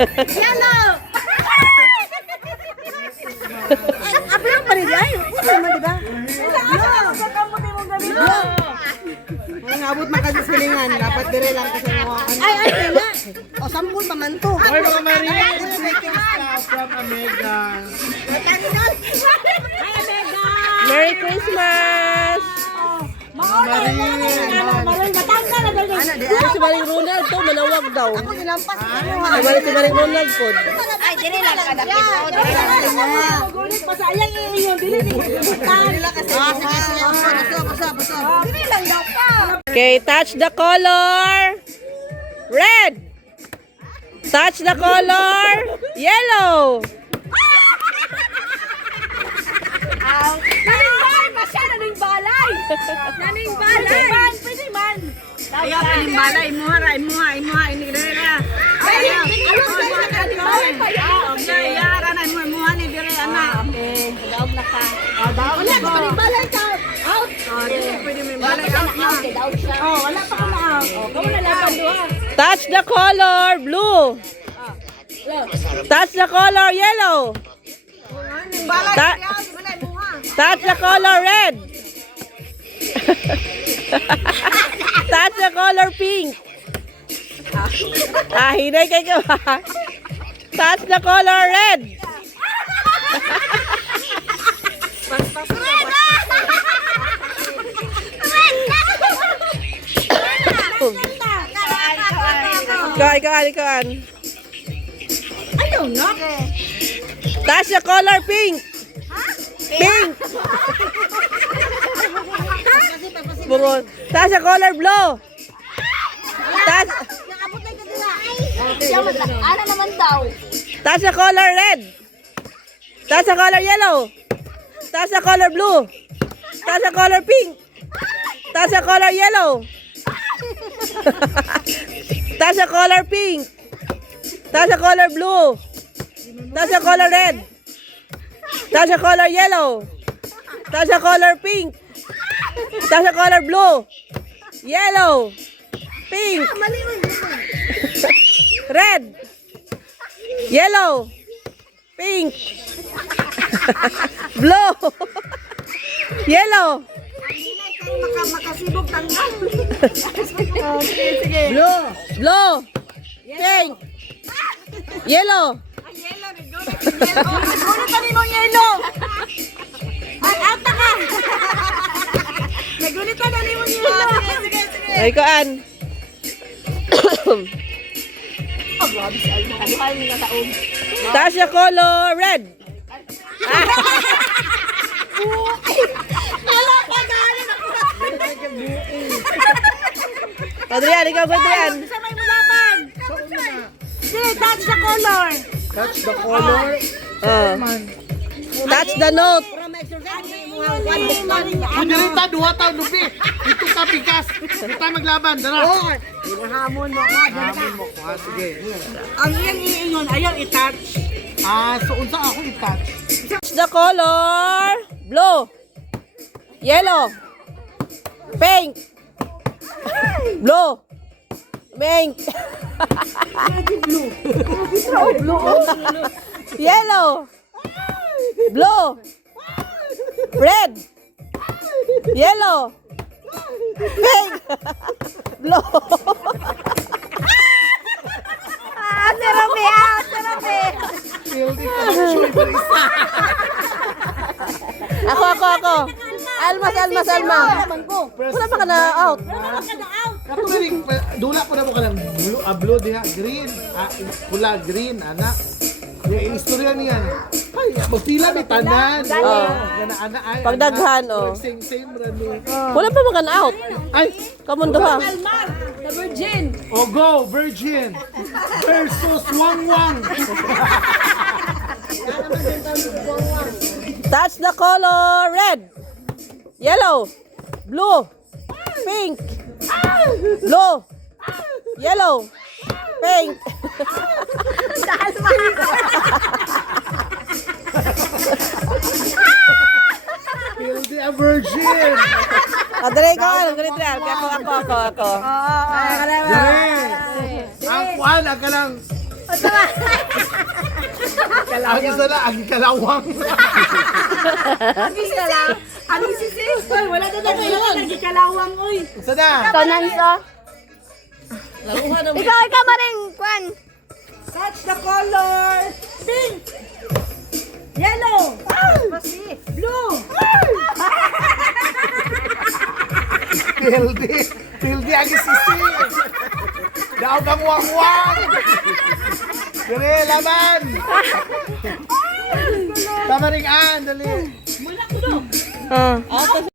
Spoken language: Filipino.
Yellow! Apa yang pa rin ay? Puso naman, di ba? Ngabot man kasi silingan, dapat dire lang kasi ay, nga. O, sampul pa man to. Oy, mga Maria, greeting staff from Omega. Merry Christmas! Si Maring Ronald to, manawag daw. Ako nilampas ko. Si Maring Ronald po. Ay, dire lang kadakit. Dire lang. Gulit pa sa ayang iyo. Dire lang kasi. Basta. Dire lang daw pa. Okay, touch the color. Red. Touch the color. Yellow. Naning balay. Pwede man. Kaya piling balay, imuha, inigdera. Ay, yara na, imuha ni dire, anak. Daog na ka. Wala ka piling balay ka. Out. Pwede may balay out na. Wala pa ka na out. Kamu na laban doon. Touch the color. Blue. Touch the color. Yellow. Touch the color. Red. Touch the color pink. Hinay kay ka ba? Touch the color red. Ikaw. I don't know. Touch the color pink. Pink. Buron. Touch the color blue. Touch. Ano naman daw? Touch the color red. Touch the color yellow. Touch the color blue. Touch the color pink. Touch the color yellow. Touch the color pink. Touch the color blue. Touch the color red. Touch the color yellow. Touch the color pink. Touch the color blue. Yellow. Pink. Red. Yellow. Pink. Blue. Yellow. Makasibog tanggal. Sige. Blue. Pink. Yellow. Ano pa rin mong yellow? Out na ka! Nagulitan na rin mong yellow. Sige. Ay, kaan. Touch the color red. Wala pa galing ako. Adrian, ikaw ko Adrian. Sa may mulaban. Sige, touch the color. Touch the color. Touch the note. Pwede rin ta, duha ta, lupi. Ito ka, pikas. Ito tayo maglaban, dara. Hamon mo ka. Amin mo ko, sige. Ang iyang iingon, ayaw i-touch. So unsa ako i-touch? Touch the color blue. Yellow. Pink. Blue. Pink. Yellow. Blue. Red. Yellow. Pink. Blue. Sarami. Ako. Alma. Wala pa ka na out. Ako rin, dula po na mo ka ng blue diha, green, pula, green, anak. Yung istorya niya. Ay, magpila may tanan. Pagdaghan, Same rani. Wala pa ka na out. Ay, Kamundo ha. The virgin. go, Virgin versus Wang. Touch the color red. Yellow. Blue. Pink. Blue. Yellow. Pink. Hildy a virgin. Dali ko. Ako. Dire. Ang kuan, ang kanang Ang isa na, ang kalawang. Isa lang. Ano si sis? Oy, wala na tayo yun. Nagkikalawang, oy. Isa na. Ikaw, Nanso. Ikaw maring, Kwan. Touch the color. Pink. Yellow. Blue. Tildi ang sisi. Daog ang wang-wang. Dali, laban. Tama ring an, dali. Ah.